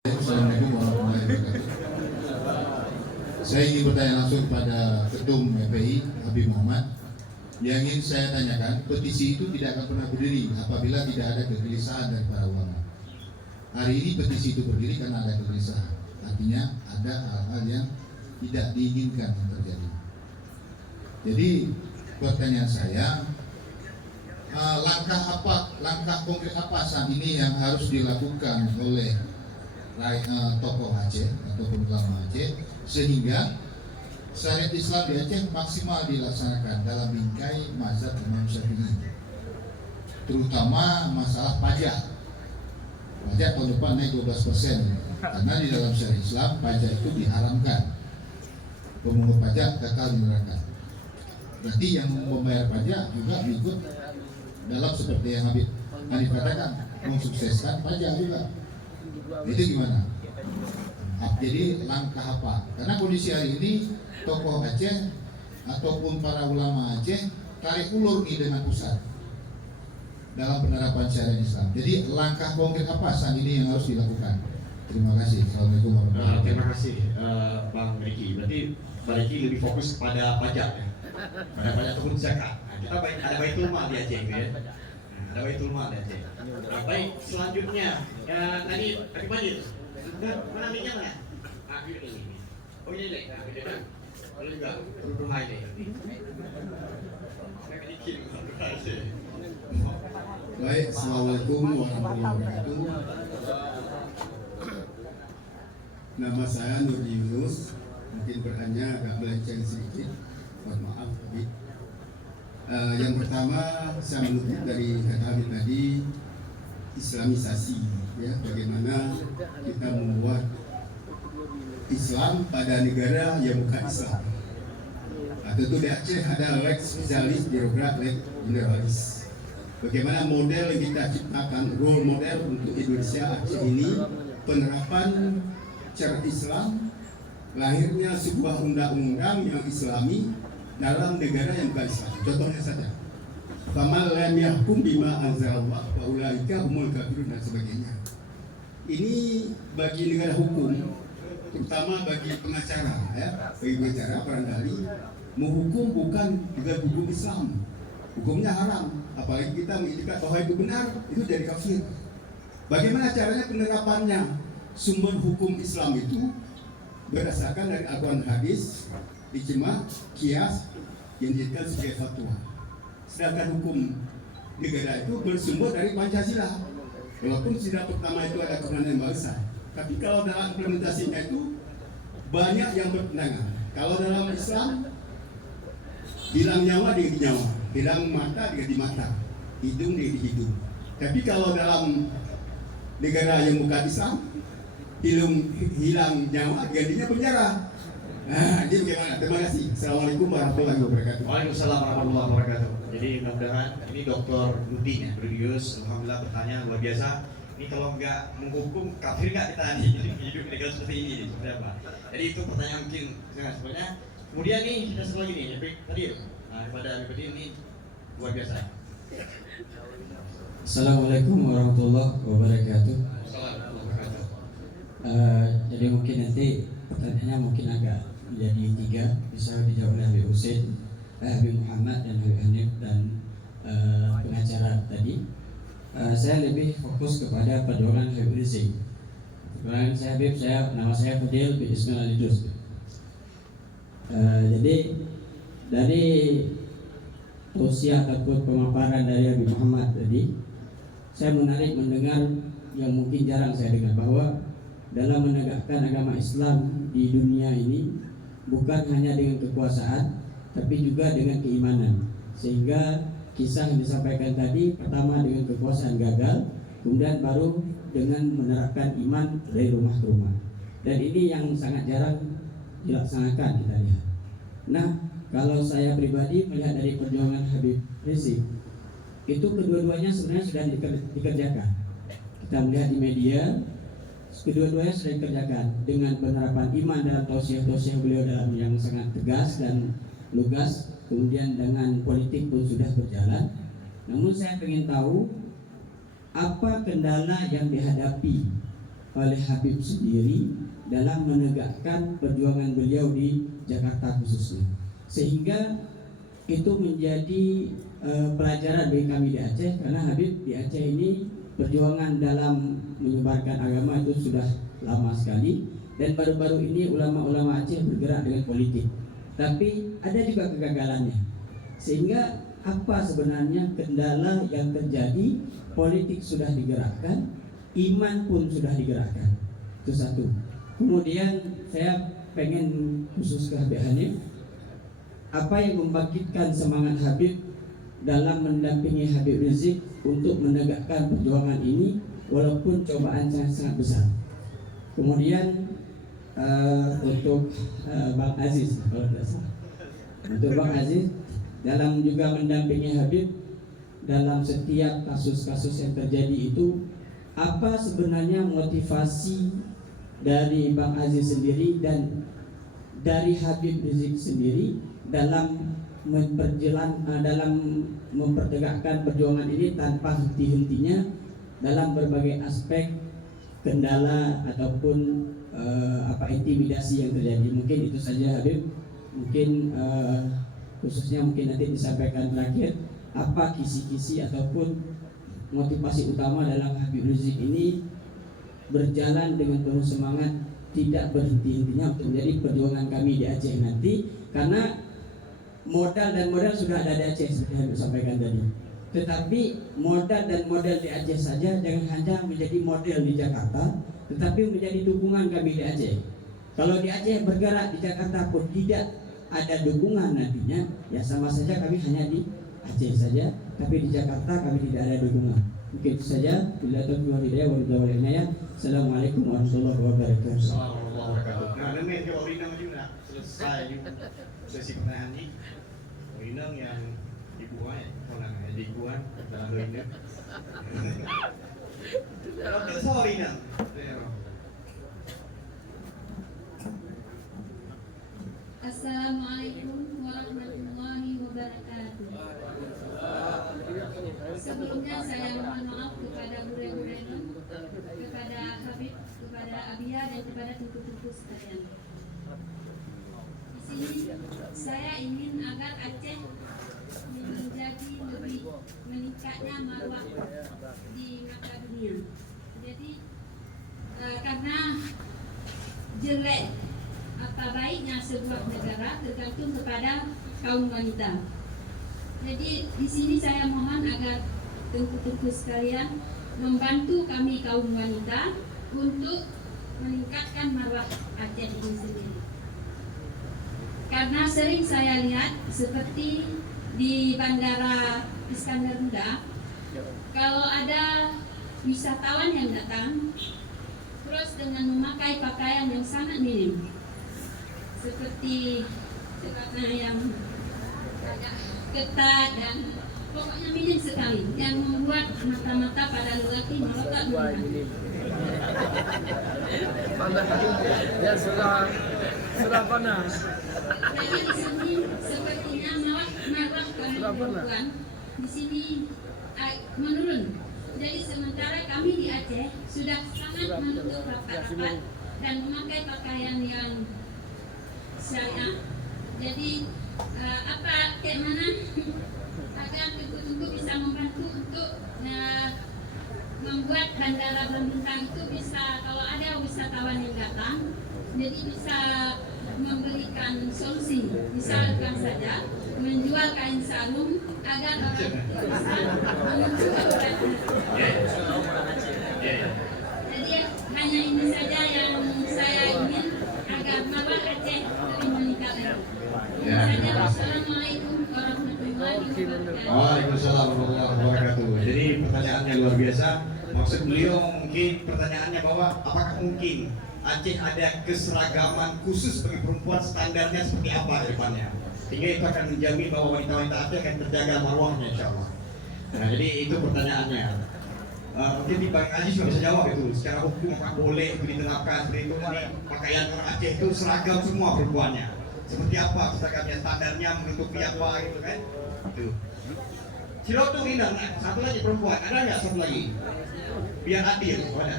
Assalamualaikum warahmatullahi wabarakatuh. Saya ingin bertanya langsung kepada Ketum FPI Habib Muhammad. Yang ingin saya tanyakan, petisi itu tidak akan pernah berdiri apabila tidak ada kegelisahan dari para ulama. Hari ini petisi itu berdiri karena ada kegelisahan. Artinya ada hal-hal yang tidak diinginkan yang terjadi. Jadi pertanyaan saya, langkah konkret apa saat ini yang harus dilakukan oleh tokoh Aceh ataupun ulama Aceh sehingga syariat Islam di Aceh maksimal dilaksanakan dalam bingkai mazhab Imam Syafi'i, terutama masalah pajak tahun depan naik 12%, karena di dalam syariat Islam pajak itu diharamkan, pemungut pajak kekal di neraka. Berarti yang membayar pajak juga ikut dalam seperti yang Habib Hanif katakan, mensukseskan pajak juga. Itu gimana? Jadi langkah apa? Karena kondisi hari ini tokoh Aceh ataupun para ulama Aceh tarik ulur nih dengan pusat dalam penerapan syariat Islam. Jadi langkah konkret apa saat ini yang harus dilakukan? Terima kasih. Assalamualaikum warahmatullahi wabarakatuh. Terima kasih Bang Riki. Berarti Bang Riki lebih fokus pada pajak ya, pada pajak turun zakat. Kita ada baitul mal di Aceh gitu ya. Ada baitul mal di Aceh. Baik, selanjutnya tadi Badil. Mana minyak mana? Ini. Oh ini deh. Boleh juga. Ruhai deh. Baik, assalamualaikum warahmatullahi wabarakatuh. Nama saya Nur Yunus. Mungkin bertanya agak melenceng sedikit. Mohon maaf, Habib. Yang pertama saya mengutip dari kata Habib tadi, Islamisasi, ya, bagaimana kita membuat Islam pada negara yang bukan Islam. Tentu di Aceh ada leg spesialis, birokrat, leg generalis. Bagaimana model yang kita ciptakan, role model untuk Indonesia Aceh ini, penerapan cara Islam, lahirnya sebuah undang-undang yang Islami dalam negara yang bukan Islam. Contohnya saja, faman lam yahkum bima anzalallah fa ulaika humul kafirun dan sebagainya. Ini bagi negara hukum, terutama bagi pengacara, ya, bagi pengacara barangkali menghukum bukan juga hukum Islam, hukumnya haram. Apalagi kita mengiktikat bahwa itu benar, itu jadi kafir. Bagaimana caranya penerapannya? Sumber hukum Islam itu berdasarkan dari Al-Quran, hadis, ijma, qiyas yang dijadikan sebagai fatwa. Sedangkan hukum negara itu bersumber dari Pancasila. Walaupun sidang pertama itu ada kemenangan bangsa, tapi kalau dalam implementasinya itu banyak yang bertentangan. Kalau dalam Islam, hilang nyawa diganti nyawa, hilang mata diganti mata, hidung diganti hidung. Tapi kalau dalam negara yang bukan Islam, hilang nyawa digantinya penjara. Nah, ini bagaimana? Terima kasih. Assalamualaikum warahmatullahi wabarakatuh. Waalaikumsalam warahmatullahi wabarakatuh. Jadi mudah-mudahan ini Dr. Nuti ya, Brilius, alhamdulillah pertanyaan luar biasa. Ini kalau nggak menghukum kafir nggak kita nih hidup di negara seperti ini, seperti apa? Jadi itu pertanyaan mungkin sebenarnya. Kemudian nih kita satu lagi nih, tadi kepada Badi ini luar biasa. Assalamualaikum warahmatullahi wabarakatuh. Assalamualaikum warahmatullahi wabarakatuh. Jadi mungkin nanti pertanyaannya mungkin agak menjadi tiga, bisa dijawab oleh Habib Hussein, Habib Muhammad dan Habib Hanif dan pengacara tadi. Saya lebih fokus kepada pedoman Habib Rizik. Kebetulan saya Habib, nama saya Fadil bin Ismail Alidus. Jadi dari tausiah ataupun pemaparan dari Habib Muhammad tadi, saya menarik mendengar yang mungkin jarang saya dengar, bahwa dalam menegakkan agama Islam di dunia ini bukan hanya dengan kekuasaan, tapi juga dengan keimanan. Sehingga kisah yang disampaikan tadi, pertama dengan kekuasaan gagal, kemudian baru dengan menerapkan iman dari rumah ke rumah. Dan ini yang sangat jarang dilaksanakan kita lihat. Nah, kalau saya pribadi melihat dari perjuangan Habib Rizik, itu kedua-duanya sebenarnya sudah dikerjakan. Kita melihat di media, kedua-duanya sudah dikerjakan dengan penerapan iman dalam tausiah-tausiah beliau dalam yang sangat tegas dan lugas. Kemudian dengan politik pun sudah berjalan. Namun saya ingin tahu apa kendala yang dihadapi oleh Habib sendiri dalam menegakkan perjuangan beliau di Jakarta khususnya, sehingga itu menjadi pelajaran bagi kami di Aceh, karena Habib di Aceh ini perjuangan dalam menyebarkan agama itu sudah lama sekali, dan baru-baru ini ulama-ulama Aceh bergerak dengan politik, tapi ada juga kegagalannya. Sehingga apa sebenarnya kendala yang terjadi? Politik sudah digerakkan, iman pun sudah digerakkan. Itu satu. Kemudian saya pengen khusus ke Habib Hanif, apa yang membangkitkan semangat Habib dalam mendampingi Habib Rizik untuk menegakkan perjuangan ini walaupun cobaan sangat besar. Kemudian untuk Bang Aziz, kalau tidak salah, untuk Bang Aziz dalam juga mendampingi Habib dalam setiap kasus-kasus yang terjadi itu, apa sebenarnya motivasi dari Bang Aziz sendiri dan dari Habib Rizik sendiri dalam dalam mempertegakkan perjuangan ini tanpa henti-hentinya dalam berbagai aspek kendala ataupun intimidasi yang terjadi. Mungkin itu saja Habib. Mungkin khususnya mungkin nanti disampaikan terakhir apa kisi-kisi ataupun motivasi utama dalam Habib Rizik ini berjalan dengan penuh semangat, tidak berhenti-hentinya untuk menjadi perjuangan kami di Aceh nanti, karena modal sudah ada di Aceh seperti yang disampaikan tadi. Tetapi modal di Aceh saja jangan hanya menjadi model di Jakarta, tetapi menjadi dukungan kami di Aceh. Kalau di Aceh bergerak, di Jakarta pun tidak ada dukungan nantinya, ya sama saja kami hanya di Aceh saja, tapi di Jakarta kami tidak ada dukungan. Mungkin itu saja. Bila tuan hidayah wa ridha. Assalamualaikum warahmatullahi wabarakatuh. Assalamualaikum warahmatullahi wabarakatuh. Nah, demikian kalau Rinang juga selesai sesi pertanyaan ini. Rinang yang dibuat, orang yang dibuat dalam Rinang. Kalau kita sama Rinang. Assalamualaikum warahmatullahi wabarakatuh. Sebelumnya saya mohon maaf kepada guru-guru, kepada Habib, kepada Abia, dan kepada tutu-tutu sekalian. Di sini saya ingin agar Aceh menjadi lebih meningkatnya marwah di mata dunia. Jadi karena jelek apa baiknya sebuah negara tergantung kepada kaum wanita. Jadi di sini saya mohon agar tengku-tengku sekalian membantu kami kaum wanita untuk meningkatkan marwah Aceh ini sendiri. Karena sering saya lihat seperti di Bandara Iskandar Muda, kalau ada wisatawan yang datang terus dengan memakai pakaian yang sangat minim, seperti celana yang agak ketat dan pokoknya minim sekali, yang membuat mata-mata pada lelaki melotot melihat. Ya sudah panas. Karena di sini sepertinya marwah kaum perempuan di sini menurun. Jadi sementara kami di Aceh sudah sangat menutup rapat-rapat dan memakai pakaian yang syariah. Jadi kayak mana agar tengku-tengku bisa membantu untuk membuat bandara berbintang itu bisa, kalau ada wisatawan yang datang, jadi bisa memberikan solusi. Misalkan saja menjual kain sarung agar orang itu bisa menuju ke Jadi hanya ini saja yang saya ingin agar marwah Aceh lebih meningkat lagi. Assalamualaikum warahmatullahi wabarakatuh. Waalaikumsalam warahmatullahi wabarakatuh. Jadi pertanyaannya luar biasa. Maksud beliau mungkin pertanyaannya bahwa apakah mungkin Aceh ada keseragaman khusus bagi perempuan, standarnya seperti apa ke depannya, sehingga itu akan menjamin bahwa wanita-wanita Aceh akan terjaga marwahnya insyaallah. Nah, jadi itu pertanyaannya. Mungkin di Bang Aziz juga bisa jawab itu secara hukum apakah boleh itu diterapkan seperti itu. Pakaian orang Aceh itu seragam semua perempuannya. Seperti apa seragamnya, standarnya menutupi apa gitu kan? Itu. Ciloto Rinang, satu lagi perempuan, ada nggak satu lagi? Biar adil, ada.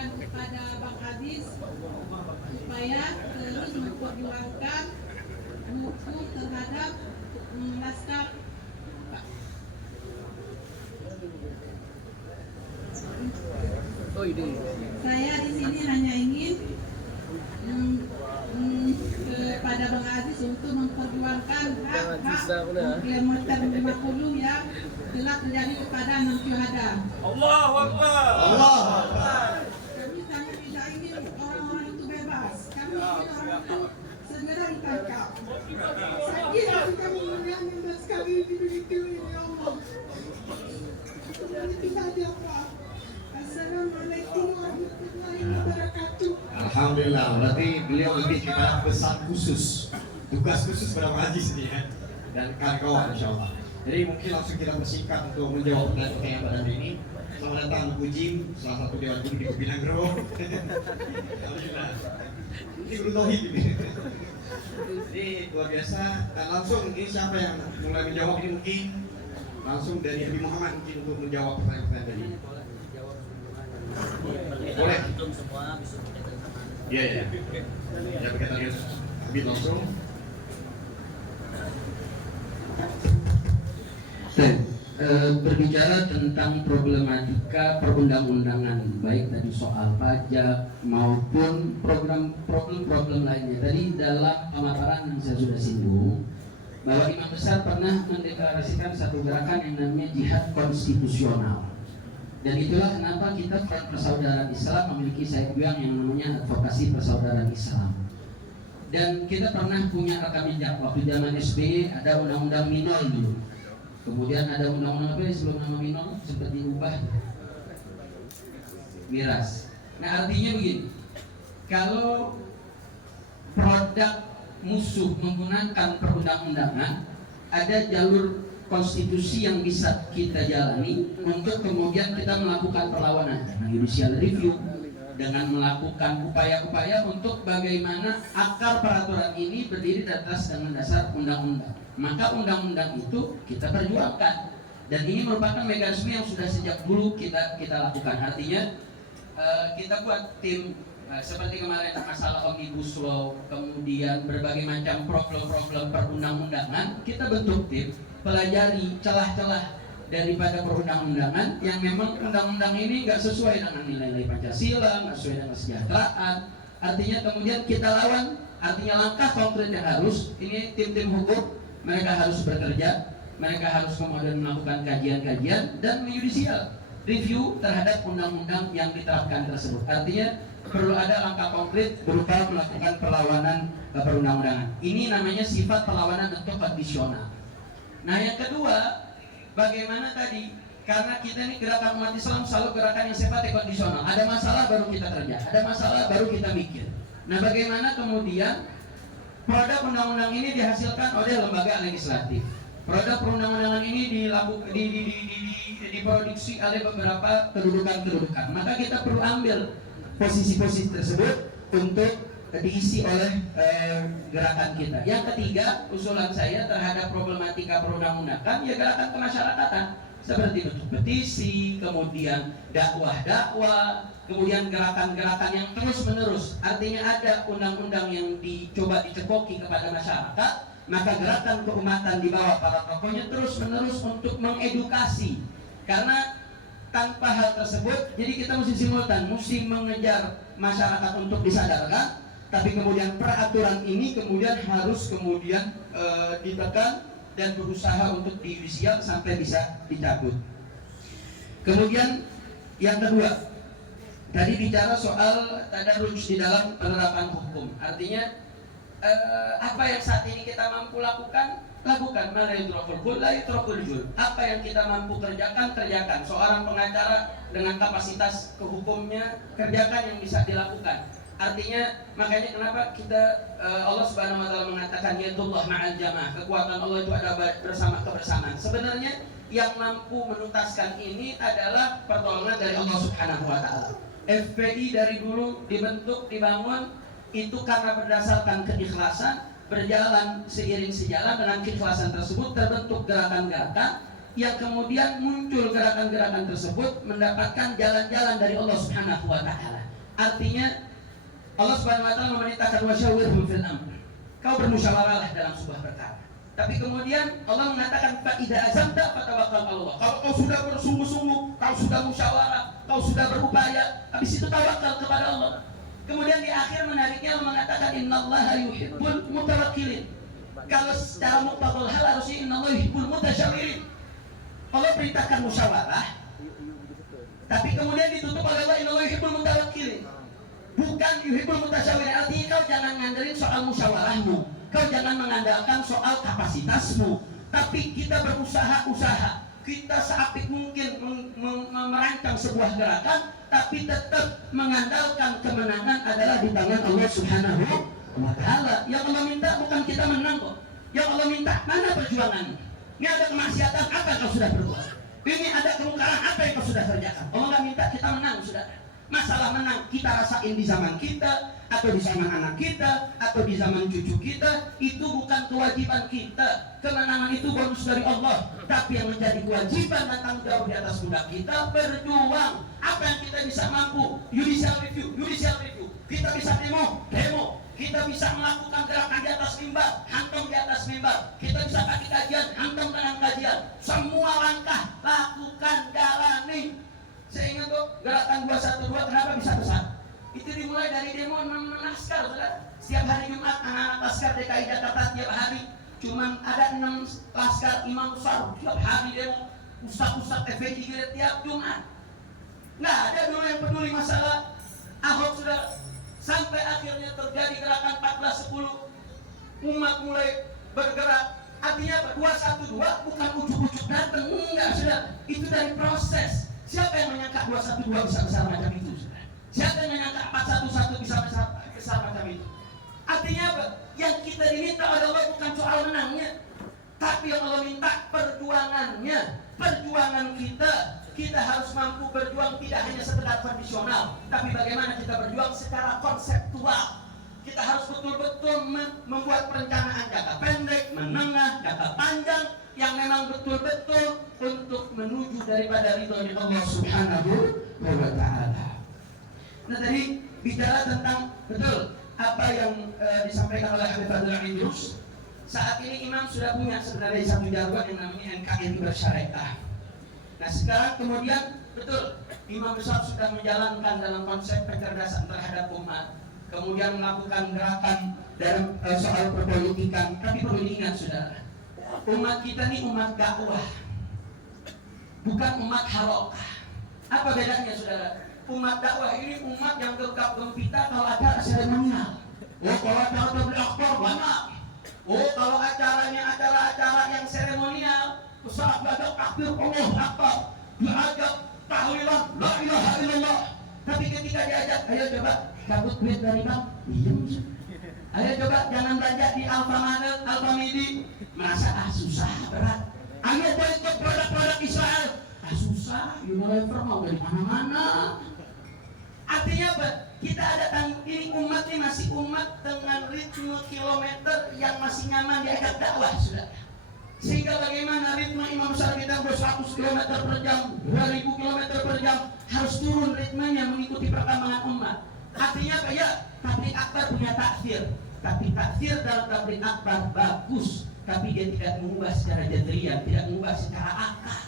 mengingatkan kepada Bang Aziz supaya terus memperjuangkan hukum terhadap naskah. Oh ini. Saya di sini hanya ingin kepada Bang Aziz untuk memperjuangkan hak-hak kilometer 50 yang telah terjadi kepada 6 syuhada. Allahu Akbar. Allah. Kami sangat tidak ingin orang-orang itu bebas. Kami ingin orang itu segera ditangkap. Saya kira kami mengambil sekali di begitu ini, ya Allah. Tidak ada apa. Assalamualaikum warahmatullahi wabarakatuh. Alhamdulillah, berarti beliau lebih kepada pesan khusus, tugas khusus pada Bang Aziz ini ya, dan kawan-kawan insya Allah. Jadi mungkin langsung kita bersingkat untuk menjawab pertanyaan pada hari ini. Selamat datang Bu Jim, salah satu dewan guru di Kupinagro. Alhamdulillah. Ini guru tauhid ini. Jadi luar biasa. Dan langsung ini siapa yang mulai menjawab ini mungkin langsung dari Habib Muhammad mungkin untuk menjawab pertanyaan tadi. Boleh. Iya ya. Ya kita lihat Habib langsung. Berbicara tentang problematika perundang-undangan, baik tadi soal pajak maupun problem lainnya. Tadi dalam pemaparan yang saya sudah singgung bahwa Imam Besar pernah mendeklarasikan satu gerakan yang namanya jihad konstitusional. Dan itulah kenapa kita Front Persaudaraan Islam memiliki sayap yang namanya advokasi persaudaraan Islam. Dan kita pernah punya rekam jejak waktu zaman SBY ada undang-undang minol dulu. Kemudian ada undang-undang apa sebelum nama minol sempat diubah, miras. Nah artinya begini, kalau produk musuh menggunakan perundang-undangan, ada jalur konstitusi yang bisa kita jalani untuk kemudian kita melakukan perlawanan dengan judicial review, dengan melakukan upaya-upaya untuk bagaimana akar peraturan ini berdiri di atas dengan dasar undang-undang. Maka undang-undang itu kita perjuangkan, dan ini merupakan mekanisme yang sudah sejak dulu kita lakukan. Artinya kita buat tim seperti kemarin masalah omnibus law, kemudian berbagai macam problem-problem perundang-undangan, kita bentuk tim pelajari celah-celah daripada perundang-undangan yang memang undang-undang ini nggak sesuai dengan nilai-nilai Pancasila, nggak sesuai dengan kesejahteraan. Artinya kemudian kita lawan. Artinya langkah konkret yang harus ini tim-tim hukum mereka harus bekerja, mereka harus kemudian melakukan kajian-kajian dan judicial review terhadap undang-undang yang diterapkan tersebut. Artinya perlu ada langkah konkret berupa melakukan perlawanan perundang-undangan. Ini namanya sifat perlawanan bentuk kondisional. Nah yang kedua, bagaimana tadi, karena kita ini gerakan umat Islam selalu gerakan yang sifatnya kondisional. Ada masalah baru kita kerja, ada masalah baru kita mikir. Nah bagaimana kemudian produk undang-undang ini dihasilkan oleh lembaga legislatif. Produk perundang-undangan ini diproduksi oleh beberapa kedudukan-kedudukan. Maka kita perlu ambil posisi-posisi tersebut untuk diisi oleh gerakan kita. Yang ketiga, usulan saya terhadap problematika perundang-undangan ya gerakan kemasyarakatan seperti bentuk petisi, kemudian dakwah-dakwah, kemudian gerakan-gerakan yang terus-menerus. Artinya ada undang-undang yang dicoba dicekoki kepada masyarakat, maka gerakan keumatan di bawah para tokohnya terus-menerus untuk mengedukasi. Karena tanpa hal tersebut, jadi kita mesti simultan, mesti mengejar masyarakat untuk disadarkan, tapi kemudian peraturan ini kemudian harus kemudian ditekan dan berusaha untuk dijudicial sampai bisa dicabut. Kemudian yang kedua, tadi bicara soal tadarruj di dalam penerapan hukum. Artinya apa yang saat ini kita mampu lakukan, lakukan. Mana yutrakul jul. Apa yang kita mampu kerjakan, kerjakan. Seorang pengacara dengan kapasitas kehukumnya, kerjakan yang bisa dilakukan. Artinya makanya kenapa kita Allah Subhanahu wa taala mengatakan yadullah ma'al jamaah, kekuatan Allah itu ada bersama kebersamaan. Sebenarnya yang mampu menuntaskan ini adalah pertolongan dari Allah Subhanahu wa taala. FPI dari dulu dibentuk, dibangun itu karena berdasarkan keikhlasan, berjalan seiring sejalan dengan keikhlasan tersebut terbentuk gerakan-gerakan yang kemudian muncul gerakan-gerakan tersebut mendapatkan jalan-jalan dari Allah Subhanahu wa taala. Artinya Allah Subhanahu wa taala memerintahkan wasyawirhum fil amr. Kau bermusyawarahlah dalam sebuah perkara. Tapi kemudian Allah mengatakan fa idza azamta fatawakkal 'ala Allah. Kalau kau sudah bersungguh-sungguh, kau sudah musyawarah, kau sudah berupaya, habis itu tawakal kepada Allah. Kemudian di akhir menariknya Allah mengatakan innallaha yuhibbul mutawakkilin. Kalau secara muqtadal hal harusnya innallaha yuhibbul mutasyawirin. Allah perintahkan musyawarah, tapi kemudian ditutup oleh Allah innallaha yuhibbul mutawakkilin. Bukan yuhibbul mutasyawirin. Artinya kau jangan ngandelin soal musyawarahmu, kau jangan mengandalkan soal kapasitasmu, tapi kita berusaha, kita seapik mungkin merancang sebuah gerakan, tapi tetap mengandalkan kemenangan adalah di tangan Allah Subhanahu wa taala. Yang Allah minta bukan kita menang kok. Yang Allah minta mana perjuanganmu? Ini ada kemaksiatan apa yang kau sudah berbuat? Ini ada kemungkaran apa yang kau sudah kerjakan? Allah nggak minta kita menang, sudah. Masalah menang kita rasain di zaman kita, atau di zaman anak kita, atau di zaman cucu kita, itu bukan kewajiban kita. Kemenangan itu bonus dari Allah. Tapi yang menjadi kewajiban dan tanggung jawab di atas pundak kita, berjuang. Apa yang kita bisa mampu? Judicial review. Kita bisa demo. Kita bisa melakukan gerakan di atas mimbar, hantam di atas mimbar. Kita bisa pakai kajian, hantam dengan kajian. Semua langkah lakukan, jalani. Saya ingat tuh gerakan 212 kenapa bisa besar? Itu dimulai dari demo 6 laskar, saudara. Setiap hari Jumat anak-anak laskar DKI Jakarta tiap hari. Cuman ada 6 laskar imam besar tiap hari demo. Ustaz-ustaz FPI tiap Jumat. Nggak ada dulu yang peduli masalah Ahok, saudara. Sampai akhirnya terjadi gerakan 1410. Umat mulai bergerak. Artinya apa? 212 bukan ujuk-ujuk datang, enggak, saudara. Itu dari proses. Siapa yang menyangka 212 bisa besar macam itu? Siapa yang menyangka 411 bisa besar macam itu? Artinya apa? Yang kita diminta oleh Allah bukan soal menangnya, tapi yang Allah minta perjuangannya. Perjuangan kita harus mampu berjuang tidak hanya sekedar kondisional, tapi bagaimana kita berjuang secara konseptual. Kita harus betul-betul membuat perencanaan jangka pendek, menengah, jangka panjang yang memang betul-betul untuk menuju daripada ridhonya Allah Subhanahu wa taala. Nah, tadi bicara tentang betul apa yang disampaikan oleh Habib Fadl Idrus. Saat ini Imam sudah punya sebenarnya satu jagoan yang namanya NKRI bersyariah. Nah, sekarang kemudian betul Imam besar sudah menjalankan dalam konsep pencerdasan terhadap umat. Kemudian melakukan gerakan dalam soal perpolitikan. Tapi perlu diingat, saudara, umat kita ini umat dakwah, bukan umat harokah. Apa bedanya, saudara? Umat dakwah ini umat yang gegap gempita kalau ada seremonial. Oh, kalau acara tabligh akbar banyak. Oh, kalau acaranya acara-acara yang seremonial, saat ada takbir Allah Akbar, diajak tahlilan la ilaha illallah. Tapi ketika diajak, ayo coba cabut duit dari bank, diem. Ayo coba jangan belanja di Alfamidi, merasa susah berat. Ayo boykot produk-produk Israel, susah. Unilever mau dari mana-mana. Artinya apa? Kita ada ini umat ini masih umat dengan ritme kilometer yang masih nyaman diajak dakwah, sudah. Sehingga bagaimana ritme imam besar kita 100 km per jam, 2000 km per jam, harus turun ritmenya mengikuti perkembangan umat. Artinya apa ya? Tabligh akbar punya takfir, tapi takfir dalam tabligh akbar bagus, tapi dia tidak mengubah secara jadriyah, tidak mengubah secara akal.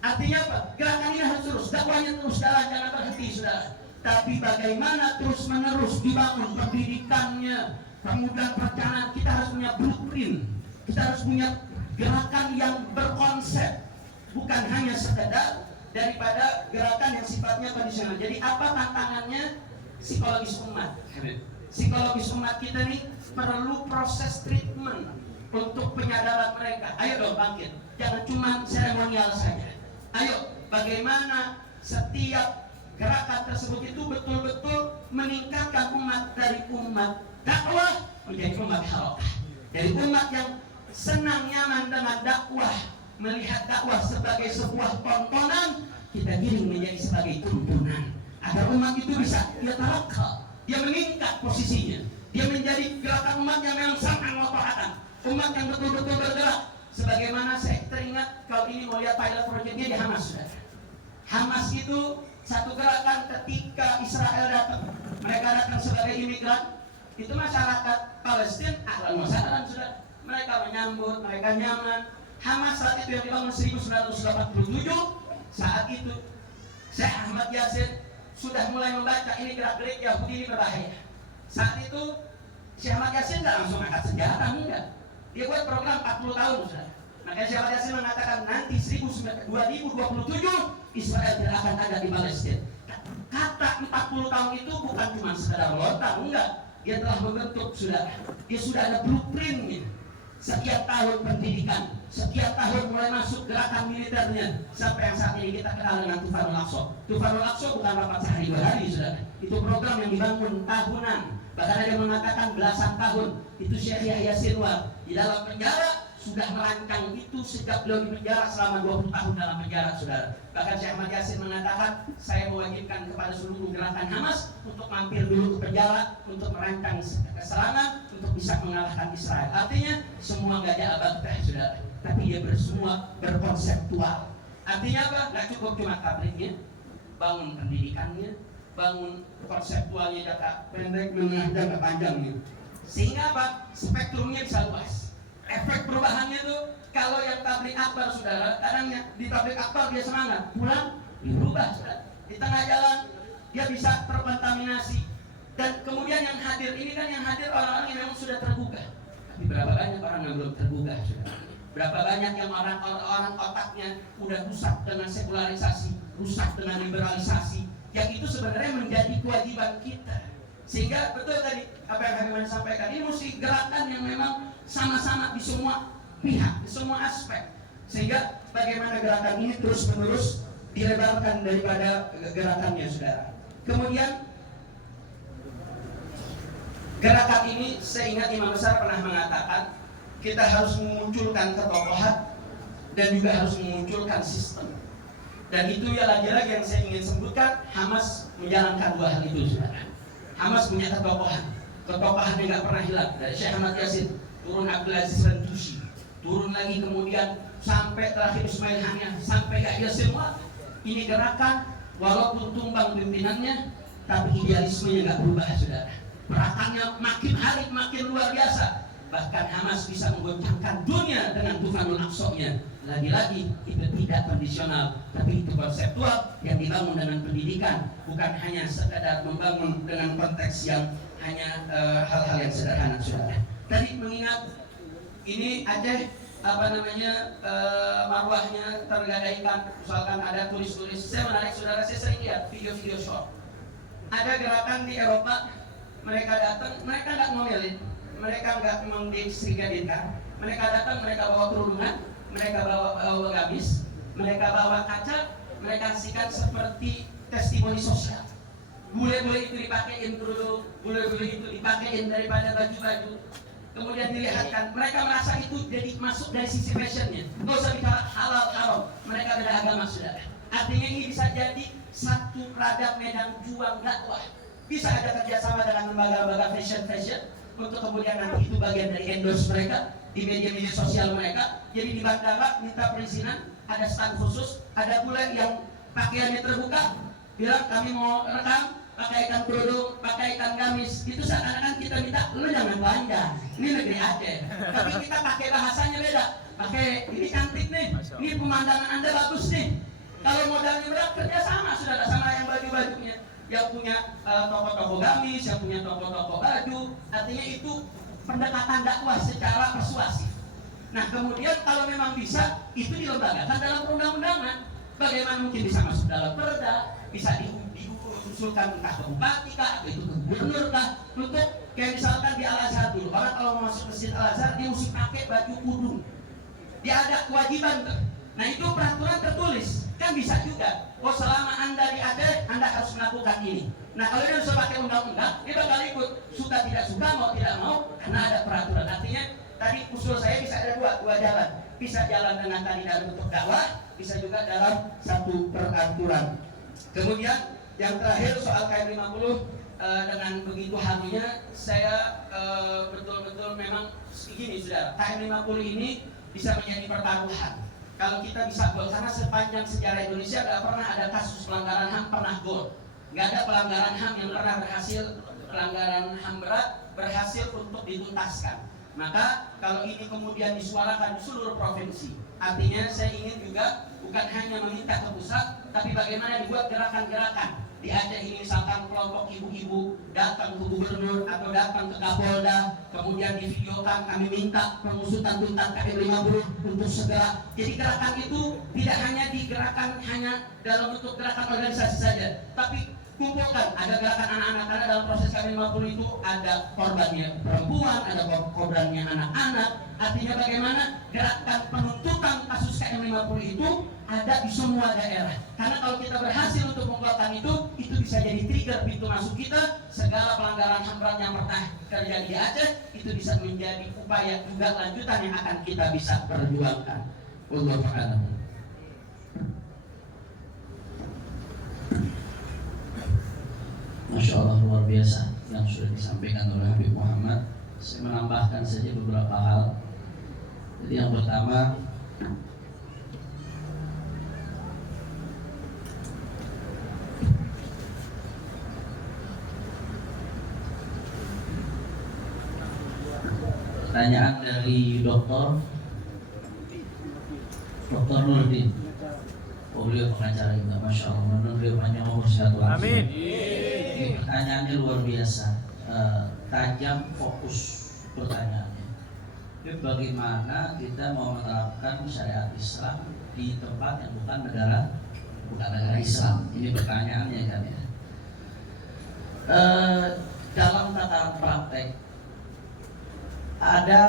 Artinya apa? Gerakan ini harus terus, dakwahnya terus jalan, jangan berhenti, saudara. Tapi bagaimana terus menerus dibangun pendidikannya, kemudian perencanaan, kita harus punya blueprint, kita harus punya gerakan yang berkonsep, bukan hanya sekedar daripada gerakan yang sifatnya kondisional. Jadi apa tantangannya? Psikologis umat. Psikologis umat kita nih perlu proses treatment untuk penyadaran mereka. Ayo dong bangkit, jangan cuma seremonial saja. Ayo, bagaimana setiap gerakan tersebut itu betul-betul meningkatkan umat dari umat dakwah menjadi umat harokah, dari umat yang senang nyaman dengan dakwah, melihat dakwah sebagai sebuah tontonan, kita giring menjadi sebagai tuntunan, agar umat itu bisa dia tarakal, dia meningkat posisinya, dia menjadi gerakan umat yang memang sangat ngotohatan, umat yang betul-betul bergerak. Sebagaimana saya teringat kalau ini mau lihat pilot projectnya di Hamas, saudara. Hamas itu satu gerakan ketika Israel datang, mereka datang sebagai imigran, itu masyarakat Palestina ahlan wa sahlan sudah. Mereka menyambut, mereka nyaman. Hamas saat itu yang dibangun 1987, saat itu Syekh Ahmad Yasin sudah mulai membaca ini gerak-gerik Yahudi ini berbahaya. Saat itu Syekh Ahmad Yasin tidak langsung angkat senjata, enggak. Dia buat program 40 tahun sudah. Makanya Syekh Ahmad Yasin mengatakan nanti 2027 Israel tidak akan ada di Palestina. Kata 40 tahun itu bukan cuma sekedar lontar, enggak. Dia telah membentuk sudah. Dia sudah ada blueprintnya. Setiap tahun pendidikan, setiap tahun mulai masuk gerakan militernya, sampai yang saat ini kita kenal dengan Tufanul Aqsa. Tufanul Aqsa bukan rapat sehari 2 hari sudah. Itu program yang dibangun tahunan. Bahkan ada yang mengatakan belasan tahun. Itu Syekh Yahya Sinwar di dalam penjara sudah merancang itu sejak beliau di penjara selama 20 tahun dalam penjara, saudara. Bahkan Syekh Ahmad Yasin mengatakan, saya mewajibkan kepada seluruh gerakan Hamas untuk mampir dulu ke penjara untuk merancang serangan untuk bisa mengalahkan Israel. Artinya semua gajah abad saudara, tapi dia semua berkonseptual. Artinya apa? Gak cukup cuma tablignya, bangun pendidikannya, bangun konseptualnya, jangka pendek, menengah, jangka panjangnya. Sehingga apa? Spektrumnya bisa luas. Efek perubahannya tuh kalau yang tablik akbar saudara, kadangnya di tablik akbar dia semangat, pulang berubah saudara. Di tengah jalan dia bisa terkontaminasi. Dan kemudian yang hadir ini kan yang hadir orang-orang yang memang sudah tergugah. Tapi berapa banyak orang yang belum tergugah saudara? Berapa banyak yang orang-orang otaknya udah rusak dengan sekularisasi, rusak dengan liberalisasi, yang itu sebenarnya menjadi kewajiban kita. Sehingga betul tadi apa yang Habib sampaikan, ini mesti gerakan yang memang sama-sama di semua pihak, di semua aspek. Sehingga bagaimana gerakan ini terus-menerus dilebarkan daripada gerakannya, saudara. Kemudian gerakan ini seingat Imam Besar pernah mengatakan kita harus memunculkan ketokohan dan juga harus memunculkan sistem. Dan itu ya lagi-lagi yang saya ingin sebutkan, Hamas menjalankan 2 hal itu, saudara. Hamas punya ketokohan yang nggak pernah hilang, dari Syekh Ahmad Yasin, turun Abdul Aziz Rantusi, turun lagi kemudian sampai terakhir Ismail Haniah, sampai Yahya Sinwar. Ini gerakan walaupun tumbang pimpinannya, tapi idealismenya nggak berubah, saudara. Perakannya makin hari makin luar biasa. Bahkan Hamas bisa menggoncangkan dunia dengan Tufanul Aqsa-nya. Lagi-lagi itu tidak kondisional, tapi itu konseptual yang dibangun dengan pendidikan, bukan hanya sekadar membangun dengan konteks yang hanya hal-hal yang sederhana, saudara. Tadi mengingat ini Aceh marwahnya tergadaikan, misalkan ada tulis-tulis. Saya menarik saudara, saya sering lihat video-video short. Ada gerakan di Eropa, mereka datang, mereka nggak ngomelin, mereka nggak mendiskreditkan, mereka datang, mereka bawa kerudungan, mereka bawa gamis, mereka bawa kaca, mereka kasihkan seperti testimoni sosial. Bule-bule itu dipakein kerudung, bule-bule itu dipakein daripada baju-baju. Kemudian dilihatkan, mereka merasa itu jadi masuk dari sisi fashionnya. Nggak usah bicara halal haram, mereka beda agama, saudara. Artinya ini bisa jadi satu radang medan juang dakwah. Bisa ada kerjasama dengan lembaga-lembaga fashion untuk kemudian nanti itu bagian dari endorse mereka di media-media sosial mereka. Jadi di bandara minta perizinan, ada stand khusus, ada pula yang pakaiannya terbuka, bilang kami mau rekam, pakaikan kerudung, pakaikan gamis. Itu seakan-akan kita minta, lu jangan belanja, ini negeri Aceh. Tapi kita pakai bahasanya beda. Pakai, ini cantik nih, ini pemandangan Anda bagus nih. Kalau modalnya berat, kerjasama sudah sama yang baju-bajunya, yang punya toko-toko gamis, yang punya toko-toko baju. Artinya itu pendekatan dakwah secara persuasif. Nah kemudian kalau memang bisa, itu dilembagakan dalam perundang-undangan. Bagaimana mungkin bisa masuk dalam perda, bisa diusulkan entah ke bupati kah, atau itu ke gubernur kah, untuk kayak misalkan di Al-Azhar dulu, orang kalau mau masuk masjid Al-Azhar dia mesti pakai baju kudung, dia ada kewajiban tuh. Nah itu peraturan tertulis, kan bisa juga. Oh selama Anda di Aceh, Anda harus melakukan ini. Nah kalau dia bisa pakai undang-undang, dia bakal ikut, suka tidak suka, mau tidak mau, karena ada peraturan. Artinya tadi usul saya bisa ada dua jalan, bisa jalan dengan tadi dalam bentuk dakwah, bisa juga dalam satu peraturan. Kemudian yang terakhir soal KM50, dengan begitu harunya saya betul-betul memang begini saudara, KM50 ini bisa menjadi pertaruhan. kalau kita bisa gol, karena sepanjang sejarah Indonesia nggak pernah ada kasus pelanggaran HAM pernah gol. Nggak ada pelanggaran HAM yang pernah pelanggaran HAM berat berhasil untuk dituntaskan. Maka kalau ini kemudian disuarakan di seluruh provinsi, artinya saya ingin juga bukan hanya meminta ke pusat, tapi bagaimana dibuat gerakan-gerakan. Di Aceh ini misalkan kelompok ibu-ibu datang ke gubernur atau datang ke Kapolda, kemudian divideokan, kami minta pengusutan tuntas KM 50 untuk segera. Jadi gerakan itu tidak hanya digerakkan hanya dalam bentuk gerakan organisasi saja, tapi kumpulkan, ada gerakan anak-anak, karena dalam proses KM 50 itu ada korbannya perempuan, ada korbannya anak-anak. Artinya bagaimana gerakan penuntutan kasus KM 50 itu ada di semua daerah. Karena kalau kita berhasil untuk mengungkapkan itu bisa jadi trigger pintu masuk kita. Segala pelanggaran HAM berat yang pernah terjadi di Aceh itu bisa menjadi upaya juga lanjutan yang akan kita bisa perjuangkan. Wallahu a'lam. Masya Allah, luar biasa yang sudah disampaikan oleh Habib Muhammad. Saya menambahkan saja beberapa hal. Jadi yang pertama, pertanyaan dari Dr. Nurdin. Beliau pengacara juga, Masya Allah, beliau panjang umur sehat walafiat. Amin. Pertanyaannya luar biasa, tajam, fokus pertanyaannya. Jadi bagaimana kita mau menerapkan syariat Islam di tempat yang bukan negara Islam? Ini pertanyaannya kan ya. Dalam tataran praktek ada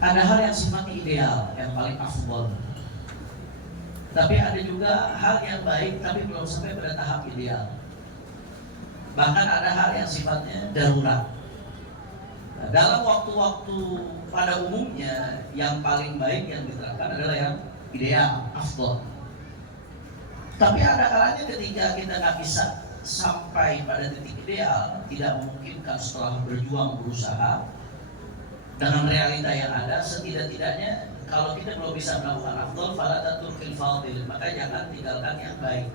hal yang sifatnya ideal, yang paling afdol. Tapi ada juga hal yang baik tapi belum sampai pada tahap ideal. Bahkan ada hal yang sifatnya darurat. Nah, dalam waktu-waktu pada umumnya yang paling baik yang diterapkan adalah yang ideal, afdol. Tapi ada kalanya ketika kita nggak bisa sampai pada titik ideal, tidak memungkinkan setelah berjuang berusaha dengan realita yang ada, setidak-tidaknya kalau kita belum bisa melakukan afdol, fala tatrukil fadil, maka jangan tinggalkan yang baik.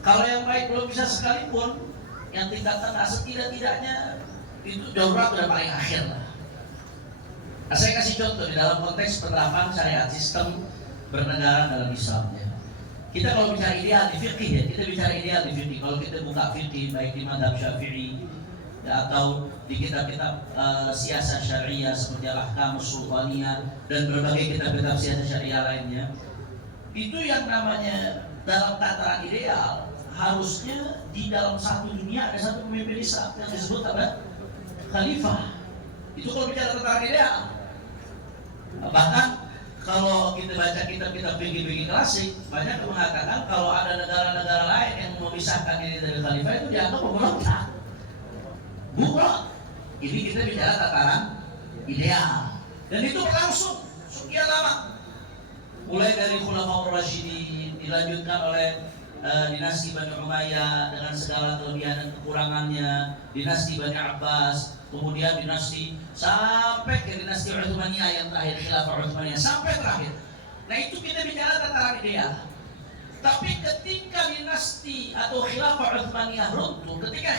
Kalau yang baik belum bisa sekalipun, yang tingkat tengah setidak-tidaknya itu darurat udah paling akhir lah. Nah, saya kasih contoh di dalam konteks penerapan syariat sistem bernegara dalam Islam ya. Kita kalau bicara ideal di fikih ya, kita bicara ideal di fikih. Kalau kita buka fikih baik di mazhab Syafi'i ya, atau di kitab-kitab siasat syariah seperti Al-Ahkam Sultaniyah dan berbagai kitab-kitab siasat syariah lainnya, itu yang namanya dalam tataran ideal harusnya di dalam satu dunia ada satu pemimpin Islam yang disebut apa? Khalifah. Itu kalau bicara tataran ideal. Bahkan kalau kita baca kitab-kitab fikih klasik, banyak yang mengatakan kalau ada negara-negara lain yang memisahkan diri dari khalifah itu dianggap pemberontak. Bukan. Ini kita bicara tataran ideal. Dan itu berlangsung sekian lama. Mulai dari Khulafaur Rasyidin, dilanjutkan oleh dinasti Bani Umayyah dengan segala kelebihan dan kekurangannya, dinasti Bani Abbas, kemudian dinasti sampai ke dinasti Utsmaniyah yang terakhir, Khilafah Utsmaniyah sampai terakhir. Nah itu kita bicara tataran ideal. Tapi ketika dinasti atau Khilafah Utsmaniyah runtuh, ketika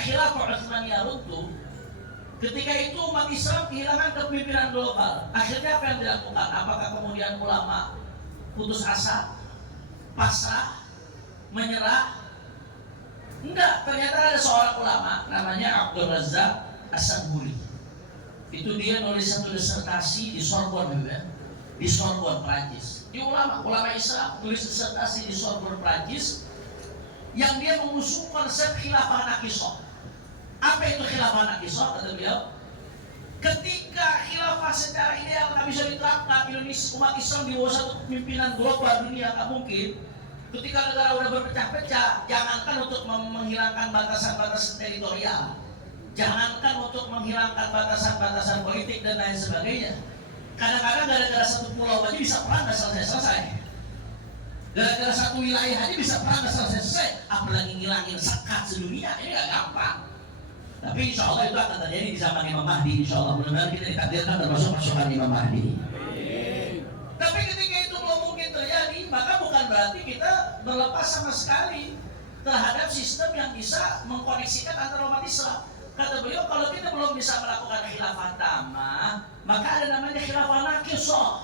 itu umat Islam kehilangan kepemimpinan global. Akhirnya apa yang dilakukan? Apakah kemudian ulama putus asa, pasrah, menyerah? Enggak, ternyata ada seorang ulama namanya Abdul Razak As-Sanbuli. Itu dia nulis satu disertasi di Sorbonne ya, di Sorbonne Prancis. Dia ulama Islam tulis disertasi di Sorbonne Prancis yang dia mengusung konsep khilafah nakisah. Apa itu khilafah nakisah? Kata beliau, ketika khilafah secara ideal nggak bisa diterapkan, Indonesia umat Islam di bawah satu pimpinan global dunia nggak mungkin. Ketika negara udah berpecah-pecah, jangankan untuk menghilangkan batasan-batasan teritorial, jangankan untuk menghilangkan batasan-batasan politik dan lain sebagainya. Kadang-kadang gara-gara satu pulau aja bisa perang nggak selesai-selesai. Gara-gara satu wilayah aja bisa perang nggak selesai-selesai. Apalagi ngilangin sekat sedunia, ini nggak gampang. Tapi insya Allah itu akan terjadi di zaman Imam Mahdi. Insya Allah mudah-mudahan kita ditakdirkan termasuk pasukan Imam Mahdi. Tapi ketika itu belum mungkin terjadi, maka bukan berarti kita berlepas sama sekali terhadap sistem yang bisa mengkoneksikan antara umat Islam. Kata beliau, kalau kita belum bisa melakukan khilafah tamah, maka ada namanya khilafah naqisah.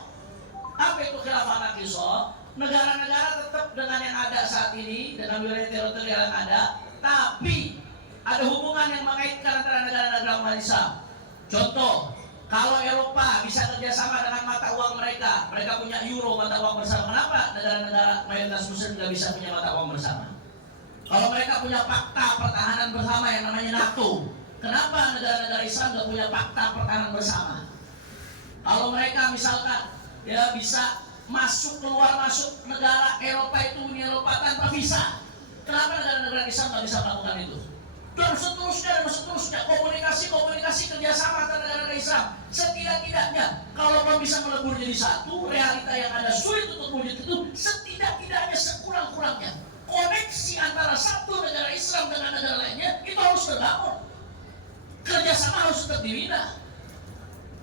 Apa itu khilafah naqisah? Negara-negara tetap dengan yang ada saat ini, dengan wilayah teritorial yang ada, tapi ada hubungan yang mengaitkan antara negara-negara umat Islam. Contoh, kalau Eropa bisa kerjasama dengan mata uang mereka punya euro, mata uang bersama. Kenapa negara-negara mayoritas muslim nggak bisa punya mata uang bersama? Kalau mereka punya fakta pertahanan bersama yang namanya NATO, kenapa negara-negara Islam nggak punya fakta pertahanan bersama? Kalau mereka misalkan ya bisa keluar masuk negara Eropa itu Uni Eropa tanpa visa, kenapa negara-negara Islam nggak bisa melakukan itu? Dan seterusnya komunikasi kerjasama antara negara Islam. Setidak-tidaknya kalau belum bisa melebur jadi satu, realita yang ada sulit untuk wujud itu, setidak-tidaknya sekurang-kurangnya koneksi antara satu negara Islam dengan negara lainnya itu harus terbangun. Kerjasama harus tetap dibina.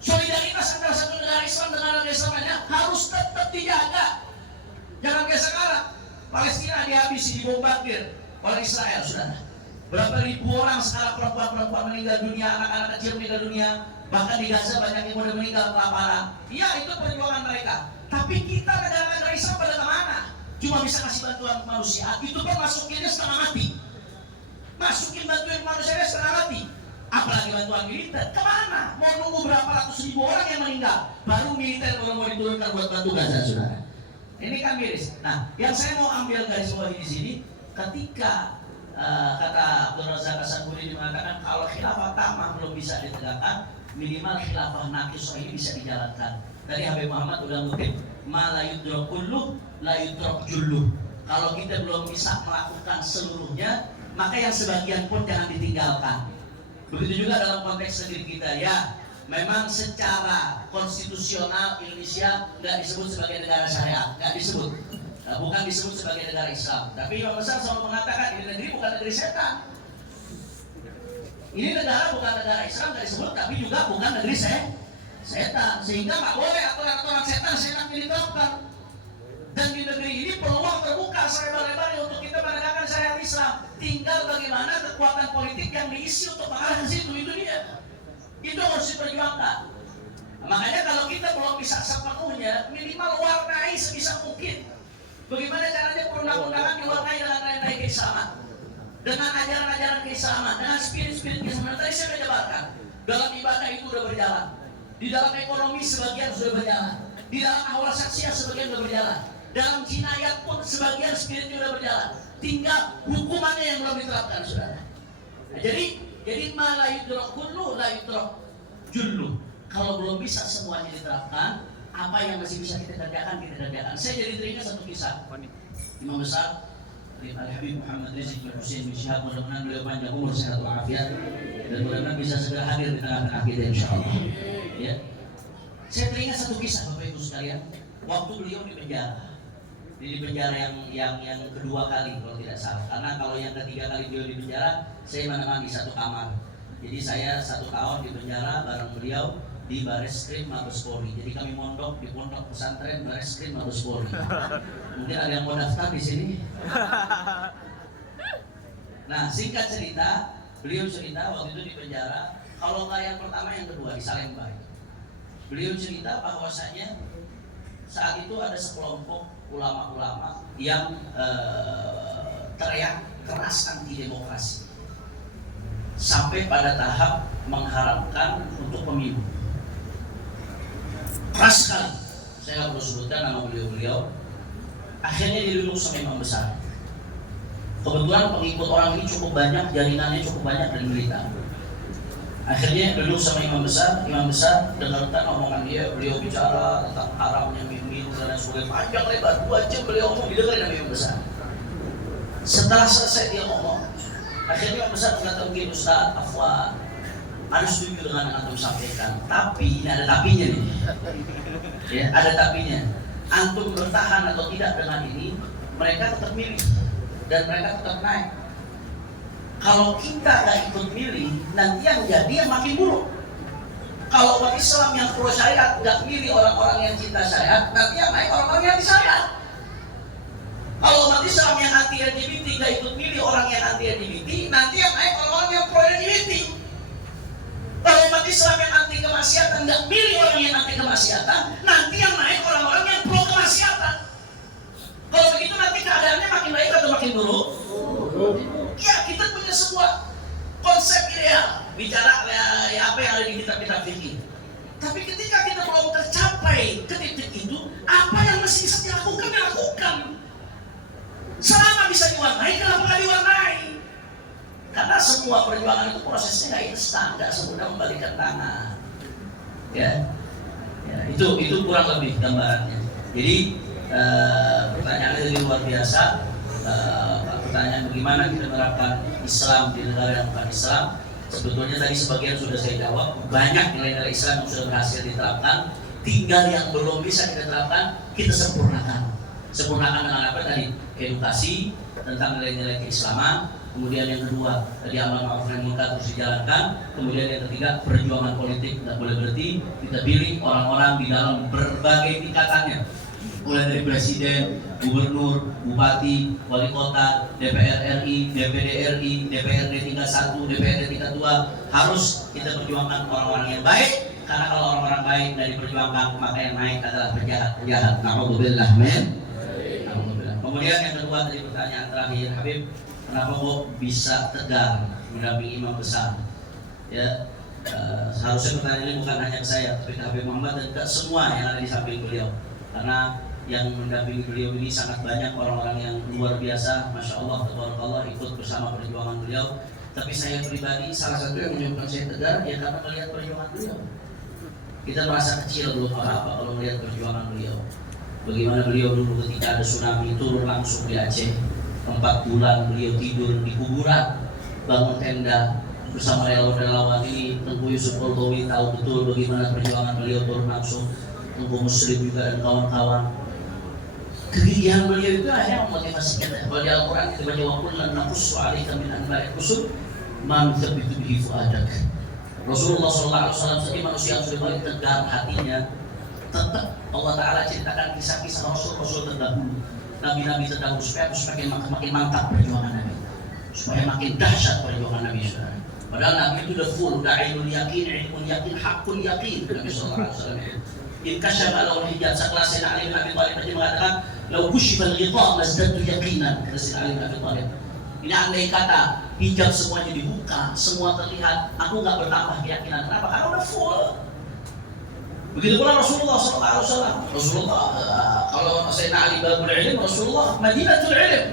Solidaritas antara satu negara Islam dengan negara Islam lainnya harus tetap dijaga. Jangan kayak sekarang Palestina dihabisi, dibombardir oleh Israel, saudara. Berapa ribu orang sekarang perempuan-perempuan meninggal dunia, anak-anak kecil meninggal dunia, bahkan di Gaza banyak yang udah meninggal kelaparan. Iya, itu perjuangan mereka. Tapi kita negara-negara Islam pada kemana? Cuma bisa kasih bantuan kemanusiaan. Itu pun masukinnya setengah mati. Masukin bantuan kemanusiaan setengah mati. Apalagi bantuan militer. Kemana? Mau nunggu berapa ratus ribu orang yang meninggal, baru militer baru mau diturunkan buat bantu Gaza, saudara. Ini kan miris. Nah, yang saya mau ambil garis bawah di sini, ketika kata Abdul Razak As-Sanburi mengatakan kalau khilafah tamah belum bisa ditegakkan, minimal khilafah naqisah ini bisa dijalankan. Tadi Habib Muhammad udah ngutip, ma la yudrak kulluh la yudrak julluh. Kalau kita belum bisa melakukan seluruhnya, maka yang sebagian pun jangan ditinggalkan. Begitu juga dalam konteks negeri kita, ya. Memang secara konstitusional Indonesia nggak disebut sebagai negara syariat, nggak disebut. Bukan disebut sebagai negara Islam. Tapi Imam Besar selalu mengatakan ini negeri bukan negeri setan. Ini negara bukan negara Islam, nggak disebut, tapi juga bukan negeri setan. Sehingga nggak boleh aturan-aturan setan diterapkan. Dan di negeri ini peluang terbuka selebar-lebarnya untuk kita menegakkan syariat Islam. Tinggal bagaimana kekuatan politik yang diisi untuk mengarah ke situ, itu dia. Itu harus diperjuangkan. Makanya kalau kita belum bisa sepenuhnya, minimal warnai sebisa mungkin. Bagaimana caranya perundang-undangan diwarnai dengan nilai-nilai keislaman, dengan ajaran-ajaran keislaman, dengan spirit-spirit keislaman. Tadi saya sudah jabarkan. Dalam ibadah itu sudah berjalan. Di dalam ekonomi sebagian sudah berjalan. Di dalam awal saksiah sebagian sudah berjalan. Dalam jinayat pun sebagian spiritnya sudah berjalan. Tinggal hukumannya yang belum diterapkan, saudara. Nah, jadi ma la yudrak kullu la yudrak jullu. Kalau belum bisa semuanya diterapkan, apa yang masih bisa kita kerjakan, kita kerjakan. Saya jadi teringat satu kisah Imam Besar Al-Habib Muhammad Rizik bin Hussein bin Syihab. Mudah-mudahan beliau panjang umur, sehat walafiat, dan mudah-mudahan bisa segera hadir di tengah-tengah kita, insyaallah. Ya. Saya teringat satu kisah Bapak Ibu sekalian, waktu beliau di penjara. Di penjara yang kedua kali kalau tidak salah. Karena kalau yang ketiga kali beliau di penjara, saya menemani satu kamar. Jadi saya 1 tahun di penjara bareng beliau di Bareskrim Mabes Polri. Jadi kami mondok di pondok pesantren Bareskrim Mabes Polri. Mungkin ada yang mau daftar di sini. Nah, singkat cerita, beliau cerita waktu itu di penjara. Kalau nggak yang pertama, yang kedua di Salemba. Beliau cerita bahwasanya saat itu ada sekelompok ulama-ulama yang teriak keras anti demokrasi, sampai pada tahap mengharapkan untuk pemilu. Keras sekali. Saya nggak perlu sebutkan nama beliau-beliau. Akhirnya dia duduk sama Imam Besar. Kebetulan pengikut orang ini cukup banyak, jaringannya cukup banyak dan militan. Akhirnya duduk sama Imam Besar dengarkan omongan dia. Beliau bicara tentang haramnya minum dan sebagainya, panjang lebar, 2 jam beliau ngomong, didengarin sama Imam Besar. Setelah selesai dia ngomong, akhirnya Imam Besar berkata, mungkin Ustaz Afwan, ada setuju dengan yang antum sampaikan, tapi ini ada tapinya nih. Ya, ada tapinya. Antum bertahan atau tidak dengan ini, mereka tetap milih dan mereka tetap naik. Kalau kita nggak ikut milih, nanti yang jadi yang makin buruk. Kalau umat Islam yang pro syariat nggak milih orang-orang yang cinta syariat, nanti yang naik orang-orang yang anti syariat. Kalau umat Islam yang anti LGBT nggak ikut milih orang yang anti LGBT, nanti yang naik orang-orang yang pro LGBT. Kalau umat Islam yang anti kemaksiatan nggak milih orang yang anti kemaksiatan, nanti yang naik orang-orang yang pro kemaksiatan. Kalau begitu nanti keadaannya makin baik atau makin buruk? Ya, kita punya sebuah konsep ideal bicara apa yang ada di kitab-kitab fikih. Tapi ketika kita belum tercapai ke titik itu, apa yang mesti bisa dilakukan? Selama bisa diwarnai, kenapa nggak diwarnai? Karena semua perjuangan itu prosesnya nggak instan, nggak semudah membalikkan tangan. Ya, itu kurang lebih gambarannya. Jadi pertanyaannya jadi luar biasa. Pertanyaan bagaimana kita menerapkan Islam di negara yang bukan Islam. Sebetulnya tadi sebagian sudah saya jawab. Banyak nilai-nilai Islam yang sudah berhasil diterapkan. Tinggal yang belum bisa kita terapkan, kita sempurnakan. Sempurnakan dengan apa tadi? Edukasi tentang nilai-nilai keislaman. Kemudian yang kedua, tadi amal ma'ruf nahi munkar terus dijalankan. Kemudian yang ketiga, perjuangan politik tidak boleh berhenti. Kita pilih orang-orang di dalam berbagai tingkatannya, mulai dari presiden, gubernur, bupati, wali kota, DPR RI, DPD RI, DPRD tingkat 1, DPRD tingkat 2. Harus kita perjuangkan orang-orang yang baik, karena kalau orang-orang baik nggak diperjuangkan, maka yang naik adalah penjahat. Na'udzubillah min. Kemudian yang kedua tadi pertanyaan terakhir, Habib, kenapa kok bisa tegar mendampingi imam besar? Ya, seharusnya pertanyaan ini bukan hanya ke saya, tapi ke Habib Muhammad dan ke semua yang ada di samping beliau. Karena yang mendampingi beliau ini sangat banyak orang-orang yang luar biasa, masya Allah, tabarakallah, ikut bersama perjuangan beliau. Tapi saya pribadi salah satu yang menyebabkan saya tegar ya karena melihat perjuangan beliau. Kita merasa kecil belum apa-apa kalau melihat perjuangan beliau. Bagaimana beliau dulu ketika ada tsunami turun langsung di Aceh, 4 bulan beliau tidur di kuburan, bangun tenda bersama relawan-relawan ini. Tengku Yusuf Qaradawi tahu betul bagaimana perjuangan beliau turun langsung. Tengku Muslim juga dan kawan-kawan. Kegigihan beliau itu akhirnya memotivasi kita. Kalau di Al-Quran kita baca wa kullan naqussu 'alaika min anba'ir rusul ma nuthabbitu bihi fu'adak. Rasulullah SAW sebagai manusia yang sudah paling tegar hatinya, tetap Allah Ta'ala ceritakan kisah-kisah Rasul-Rasul terdahulu, Nabi-Nabi terdahulu, supaya makin mantap perjuangan Nabi, supaya makin dahsyat perjuangan Nabi. Padahal Nabi itu udah full, udah ilmu yakin, hakul yakin. Nabi SAW in kasyaba lahu hijab, sekelas Sayyidina Ali bin Abi Thalib tadi mengatakan lau kushifal ghita lazdadtu yaqinan, kata Sayyidina Ali bin Abi Thalib. Ini andai kata hijab semuanya dibuka, semua terlihat, aku nggak bertambah keyakinan. Kenapa? Karena udah full. Begitu pula Rasulullah SAW. Rasulullah, kalau Sayyidina Ali babul ilm, Rasulullah Madinatul ilm.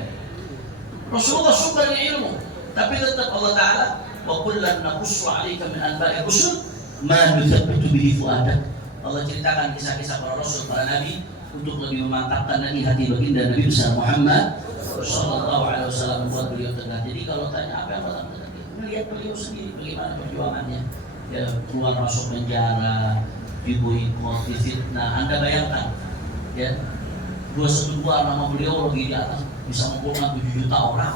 Rasulullah sumbernya ilmu. Tapi tetap Allah Ta'ala wa kullan naqussu 'alaika min anba'ir rusul ma nuthabbitu bihi fu'adak. Allah ceritakan kisah-kisah para Rasul, para Nabi untuk lebih memantapkan lagi hati baginda Nabi besar Muhammad Sallallahu Alaihi Wasallam, membuat beliau tegar. Jadi kalau tanya apa yang Bapak tadi, melihat beliau sendiri bagaimana perjuangannya, ya keluar masuk penjara, diboikot, difitnah. Anda bayangkan, ya 212 nama beliau lagi di atas bisa mengumpulkan 7 juta orang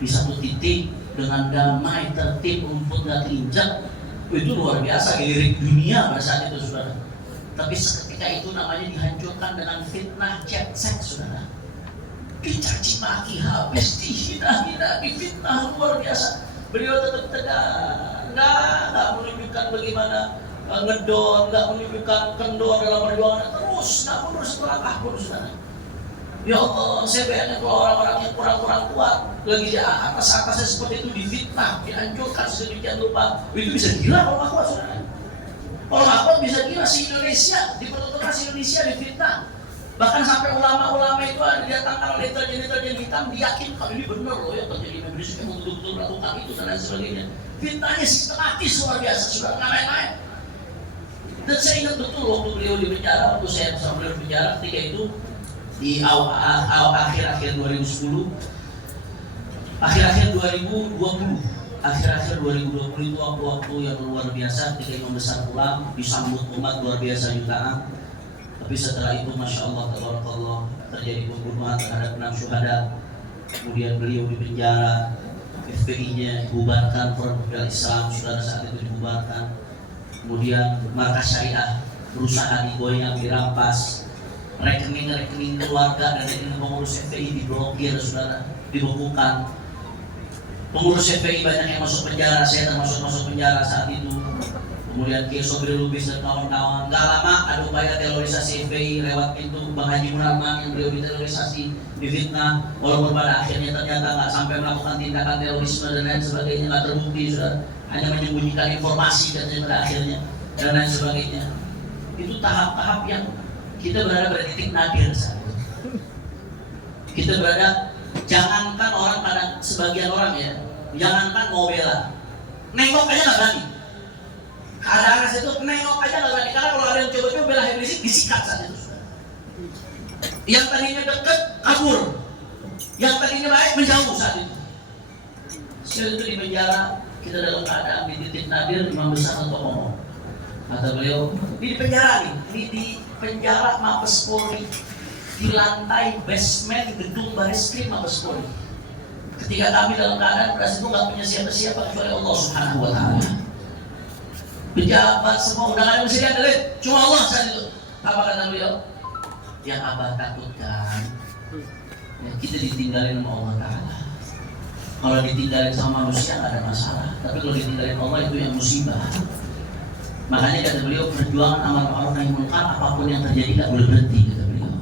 di satu titik dengan damai, tertib, rumput nggak keinjak. Itu luar biasa, lirik dunia pada saat itu, saudara. Tapi seketika itu namanya dihancurkan dengan fitnah jet set, saudara. Dicaci maki habis, dihina-hina, difitnah luar biasa. Beliau tetap tegar, nggak menunjukkan bagaimana ngedor, nggak menunjukkan kendor dalam perjuangan, terus nggak mundur selangkah pun, saudara. Ya Allah, saya bayangkan kalau orang-orang yang kurang-kurang kuat lagi di atas-atasnya seperti itu difitnah, dihancurkan sedemikian rupa, itu bisa gila kalau nggak kuat, saudara. Kalau nggak kuat bisa gila, si-Indonesia dipertontonkan, si-Indonesia difitnah. Bahkan sampai ulama-ulama itu ada didatangkan oleh intelijen hitam, diyakinkan ini benar loh yang terjadi di Indonesia, yang betul-betul melakukan itu dan lain sebagainya. Fitnahnya sistematis luar biasa, sudah nggak main-main. Dan saya ingat betul waktu beliau di penjara, waktu saya bersama beliau di penjara ketika itu di akhir-akhir 2010, akhir-akhir 2020 itu waktu yang luar biasa ketika imam besar pulang disambut umat luar biasa jutaan. Tapi setelah itu masya Allah tabarakallah terjadi pembunuhan terhadap 6 syuhada. Kemudian beliau di penjara FPI-nya dibubarkan, Front Pembela Islam saudara saat itu dibubarkan. Kemudian markas syariah berusaha digoyang, dirampas, rekening keluarga dan rekening pengurus FPI diblokir, saudara, dibekukan. Pengurus FPI banyak yang masuk penjara, saya termasuk masuk penjara saat itu. Kemudian Kiai Sobri Lubis dan kawan-kawan. Gak lama ada upaya terorisasi FPI lewat pintu Bang Haji Munarman yang beliau diterorisasi, difitnah, walaupun pada akhirnya ternyata nggak sampai melakukan tindakan terorisme dan lain sebagainya, nggak terbukti, sudah hanya menyembunyikan informasi katanya pada akhirnya dan lain sebagainya. Itu tahap-tahap yang kita berada pada titik nadir saat itu. Kita berada, jangankan orang pada sebagian orang ya, jangankan mau bela, nengok aja nggak berani. Ada anak itu nengok aja nggak berani, karena kalau ada yang coba-coba bela Habib Rizik disikat saat itu. Yang tadinya dekat kabur, yang tadinya baik menjauh saat itu. Setelah itu di penjara, kita dalam keadaan di titik nadir. Imam besar untuk ngomong, kata beliau, di penjara nih, di penjara Mabes Polri, di lantai basement gedung Bareskrim Mabes Polri. Ketika kami dalam keadaan pada situ nggak punya siapa-siapa kecuali Allah Subhanahu Wa Taala. Pejabat semua udah nggak ada mesti diandelin, cuma Allah saat itu. Apa kata beliau? Yang abah takutkan, ya kita ditinggalin sama Allah Taala. Kalau ditinggalin sama manusia nggak ada masalah, tapi kalau ditinggalin Allah itu yang musibah. Makanya kata beliau, perjuangan amar ma'ruf nahi munkar apapun yang terjadi nggak boleh berhenti, kata beliau.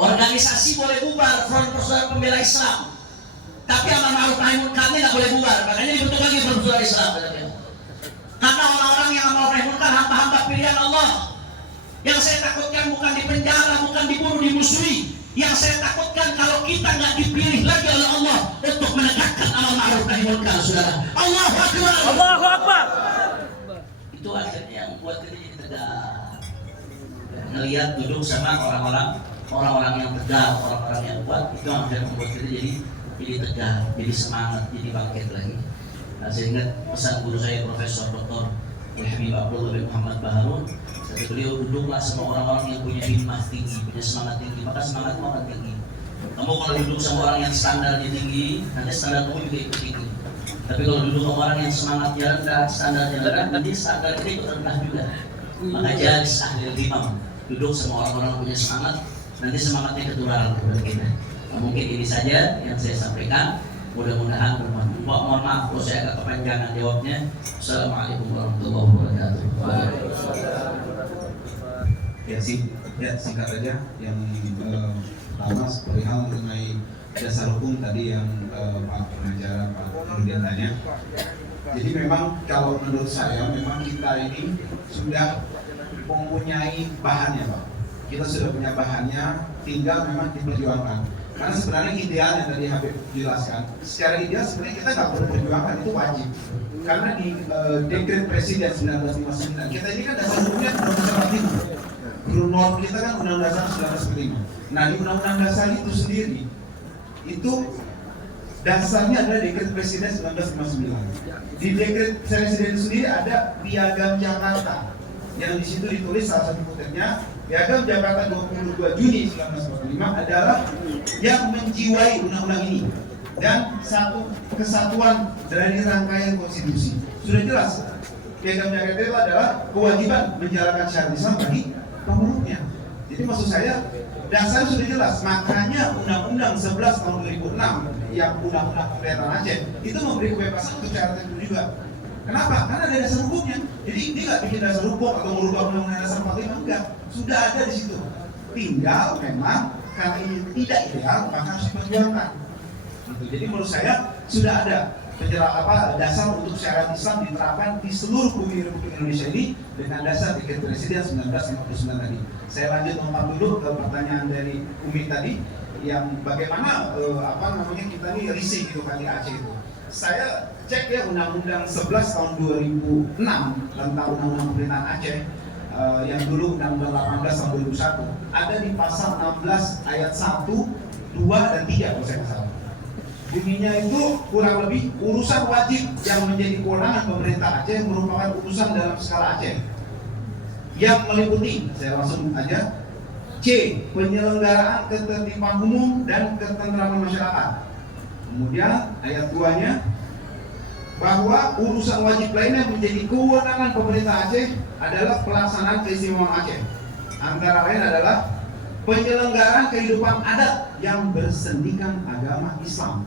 Organisasi boleh bubar, Front Pembela Islam, tapi amar ma'ruf nahi munkarnya nggak boleh bubar. Makanya dibentuk lagi Front Pembela Islam, kata beliau. Karena orang-orang yang amar ma'ruf nahi munkar hamba-hamba pilihan Allah. Yang saya takutkan bukan di penjara, bukan dibunuh, dimusuhi. Yang saya takutkan kalau kita nggak dipilih lagi oleh Allah untuk menegakkan amar ma'ruf nahi munkar, saudara. Allahu Akbar. Allahu Akbar. Itu akhirnya yang membuat kita jadi tegar. Ngelihat duduk sama orang-orang yang tegar, orang-orang yang kuat, itu yang akhirnya membuat kita jadi tegar, jadi semangat, jadi bangkit lagi. Nah, saya ingat pesan guru saya Profesor Dr. Habib Abdullah bin Muhammad Baharun. Kata beliau, duduklah sama orang-orang yang punya himmah tinggi, punya semangat tinggi, maka semangatmu akan tinggi. Kamu kalau duduk sama orang yang standarnya tinggi, nanti standar kamu juga ikut tinggi. Tapi kalau duduk sama orang yang semangatnya rendah, standarnya rendah, nanti standar kita ikut rendah juga. Maka jalis ahli imam, duduk sama orang-orang yang punya semangat, nanti semangatnya ketularan kepada kita. Nah, mungkin ini saja yang saya sampaikan. Mudah-mudahan bermanfaat. Mohon maaf kalau saya agak kepanjangan jawabnya. Assalamualaikum warahmatullahi wabarakatuh. Ya singkat saja. Yang pertama perihal mengenai dasar hukum tadi yang Pak pengacara Pak Nurdin tanya. Jadi memang kalau menurut saya memang kita ini sudah mempunyai bahannya, Pak. Kita sudah punya bahannya, tinggal memang diperjuangkan. Karena sebenarnya ideal yang tadi Habib jelaskan, secara ideal sebenarnya kita nggak perlu perjuangkan, itu wajib. Karena di dekret Presiden 1959, kita ini kan dasar hukumnya Undang-Undang 45. Grundnorm kita kan Undang-Undang Dasar 1945. Nah di Undang-Undang Dasar itu sendiri, itu dasarnya adalah dekret Presiden 1959. Di dekret Presiden itu sendiri ada Piagam Jakarta, yang di situ ditulis salah satu kutipnya, Piagam Jakarta 22 Juni 1945 adalah yang menjiwai undang-undang ini dan satu kesatuan dari rangkaian konstitusi. Sudah jelas, Piagam Jakarta itu adalah kewajiban menjalankan syariat Islam bagi pemeluknya. Jadi maksud saya, dasar sudah jelas. Makanya Undang-Undang 11 tahun 2006 yang Undang-Undang Pemerintahan Aceh itu memberi kebebasan untuk syarat itu juga. Kenapa? Karena ada dasar hukumnya. Jadi dia nggak bikin dasar hukum atau merubah Undang-Undang Dasar 45, enggak. Sudah ada di situ. Tinggal memang karena ini tidak ideal, maka harus diperjuangkan. Gitu. Jadi menurut saya sudah ada dasar untuk syariat Islam diterapkan di seluruh bumi Republik Indonesia ini dengan dasar dekret Presiden 1959 tadi. Saya lanjut lompat dulu ke pertanyaan dari Umi tadi yang bagaimana kita ini risih gitu kan di Aceh itu. Saya cek ya Undang-Undang 11 tahun 2006 tentang Undang-Undang Pemerintahan Aceh yang dulu Undang-Undang 18 tahun 2001 ada di pasal 16 ayat 1, 2, dan 3 kalau saya nggak salah. Bunyinya itu kurang lebih urusan wajib yang menjadi kewenangan pemerintah Aceh merupakan urusan dalam skala Aceh yang meliputi, saya langsung aja, C. Penyelenggaraan ketertiban umum dan ketentraman masyarakat. Kemudian ayat 2-nya, bahwa urusan wajib lainnya menjadi kewenangan pemerintah Aceh adalah pelaksanaan keistimewaan Aceh. Antara lain adalah penyelenggaraan kehidupan adat yang bersendikan agama Islam.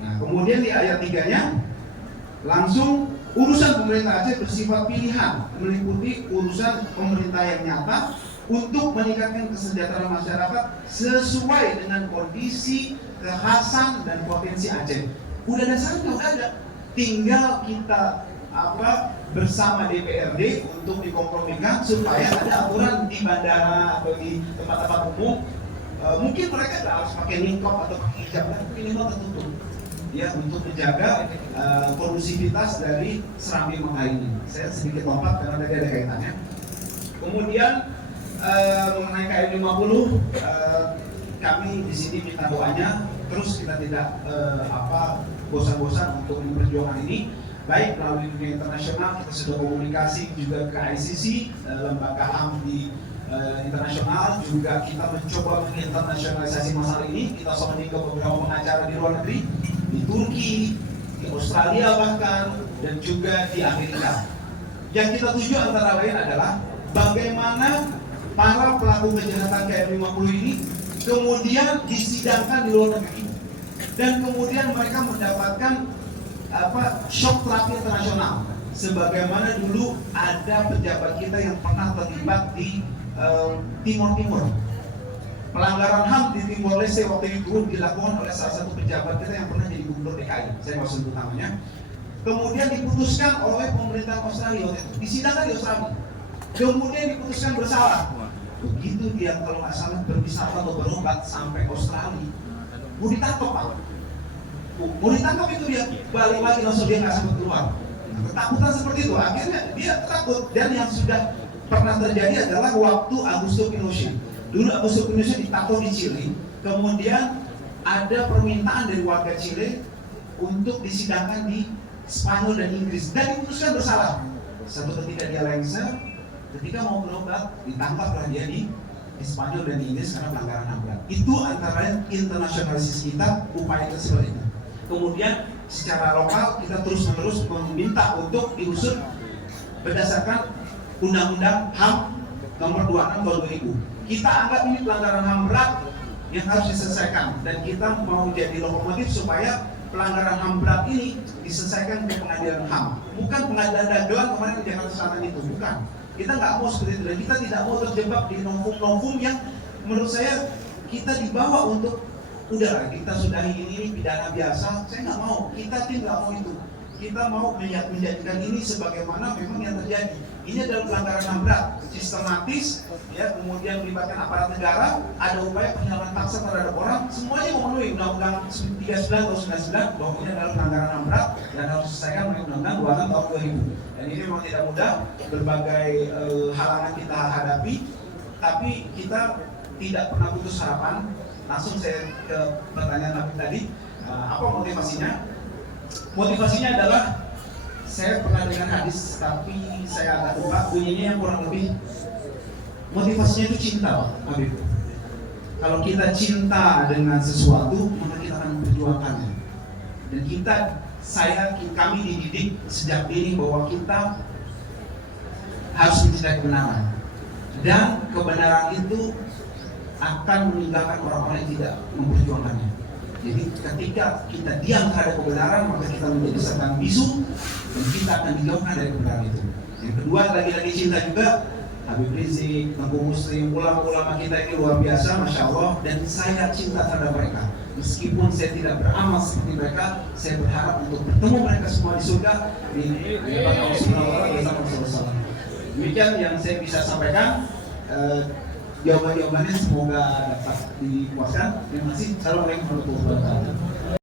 Nah, kemudian di ayat 3-nya langsung urusan pemerintah Aceh bersifat pilihan, meliputi urusan pemerintah yang nyata untuk meningkatkan kesejahteraan masyarakat sesuai dengan kondisi, kekhasan dan potensi Aceh. Udah dasarnya udah ada. Tinggal kita bersama DPRD untuk dikompromikan supaya ada aturan di bandara atau di tempat-tempat umum. Mungkin mereka nggak harus pakai ningkop atau pakai hijab, tapi minimal tertutup. Ya, untuk menjaga kondusivitas dari Serambi Mekah ini. Saya sedikit lompat karena tadi ada kaitannya. Kemudian mengenai KM 50, kami di sini minta doanya, terus kita tidak bosan-bosan untuk memperjuangkan ini, baik melalui dunia internasional. Kita sudah komunikasi juga ke ICC, lembaga HAM di internasional, juga kita mencoba menginternasionalisasi masalah ini. Kita sounding ke beberapa pengacara di luar negeri, di Turki, di Australia bahkan, dan juga di Amerika. Yang kita tuju antara lain adalah bagaimana para pelaku kejahatan KM 50 ini kemudian disidangkan di luar negeri, dan kemudian mereka mendapatkan shock terapi internasional. Sebagaimana dulu ada pejabat kita yang pernah terlibat di Timur Timur. Pelanggaran HAM di Timor Leste waktu itu dilakukan oleh salah satu pejabat kita yang pernah jadi gubernur DKI. Saya nggak sebut namanya. Kemudian diputuskan oleh pemerintah Australia waktu itu, disidangkan di Australia. Kemudian diputuskan bersalah. Begitu dia kalau nggak salah berwisata atau berobat sampai Australia, mau ditangkap Pak. Mau ditangkap itu dia balik lagi langsung dia nggak sampai keluar. Ketakutan seperti itu, akhirnya dia takut. Dan yang sudah pernah terjadi adalah waktu Augusto Pinochet. Dulu Augusto Pinochet ditaruh di Chile, kemudian ada permintaan dari warga Chile untuk disidangkan di Spanyol dan Inggris, dan diputuskan bersalah. Satu ketika dia lengser, ketika mau berobat ditangkaplah dia di Spanyol dan di Inggris karena pelanggaran HAM berat. Itu antara lain internasionalisasi kita, upaya kita seperti itu. Kemudian secara lokal kita terus-menerus meminta untuk diusut berdasarkan Undang-Undang HAM nomor 26 tahun 2000. Kita anggap ini pelanggaran HAM berat yang harus diselesaikan, dan kita mau jadi lokomotif supaya pelanggaran HAM berat ini diselesaikan ke pengadilan HAM, bukan pengadilan Dagelan kemarin di Jakarta Selatan itu, bukan. Kita nggak mau seperti itu, dan kita tidak mau terjebak di novum-novum yang menurut saya kita dibawa untuk udahlah kita sudahi ini pidana biasa. Saya nggak mau, kita tim nggak mau itu. Kita mau menjadikan ini sebagaimana memang yang terjadi. Ini adalah pelanggaran HAM berat, sistematis, ya, kemudian melibatkan aparat negara, ada upaya penyerangan paksa terhadap orang, semuanya memenuhi Undang-Undang 39 tahun 99 bahwa ini adalah pelanggaran HAM berat dan harus diselesaikan oleh Undang-Undang 26 tahun 2000. Dan ini memang tidak mudah, berbagai halangan kita hadapi, tapi kita tidak pernah putus harapan. Langsung saya ke pertanyaan Habib tadi, apa motivasinya? Motivasinya adalah saya pernah dengar hadis, tapi saya agak lupa bunyinya yang kurang lebih. Motivasinya itu cinta, Habib. Kalau kita cinta dengan sesuatu, maka kita akan memperjuangkannya. Dan kami dididik sejak dini bahwa kita harus mencintai kebenaran. Dan kebenaran itu akan meninggalkan orang-orang yang tidak memperjuangkannya. Jadi ketika kita diam terhadap kebenaran, maka kita menjadi setan bisu dan kita akan dijauhkan dari kebenaran itu. Yang kedua, lagi-lagi cinta juga. Habib Rizik, Tengku Muslim, ulama-ulama kita ini luar biasa, Masya Allah. Dan saya cinta terhadap mereka. Meskipun saya tidak beramal seperti mereka, saya berharap untuk bertemu mereka semua di surga. Demikian yang saya bisa sampaikan. Jawaban-jawabannya semoga dapat dipuaskan. Terima kasih. Assalamualaikum warahmatullahi wabarakatuh.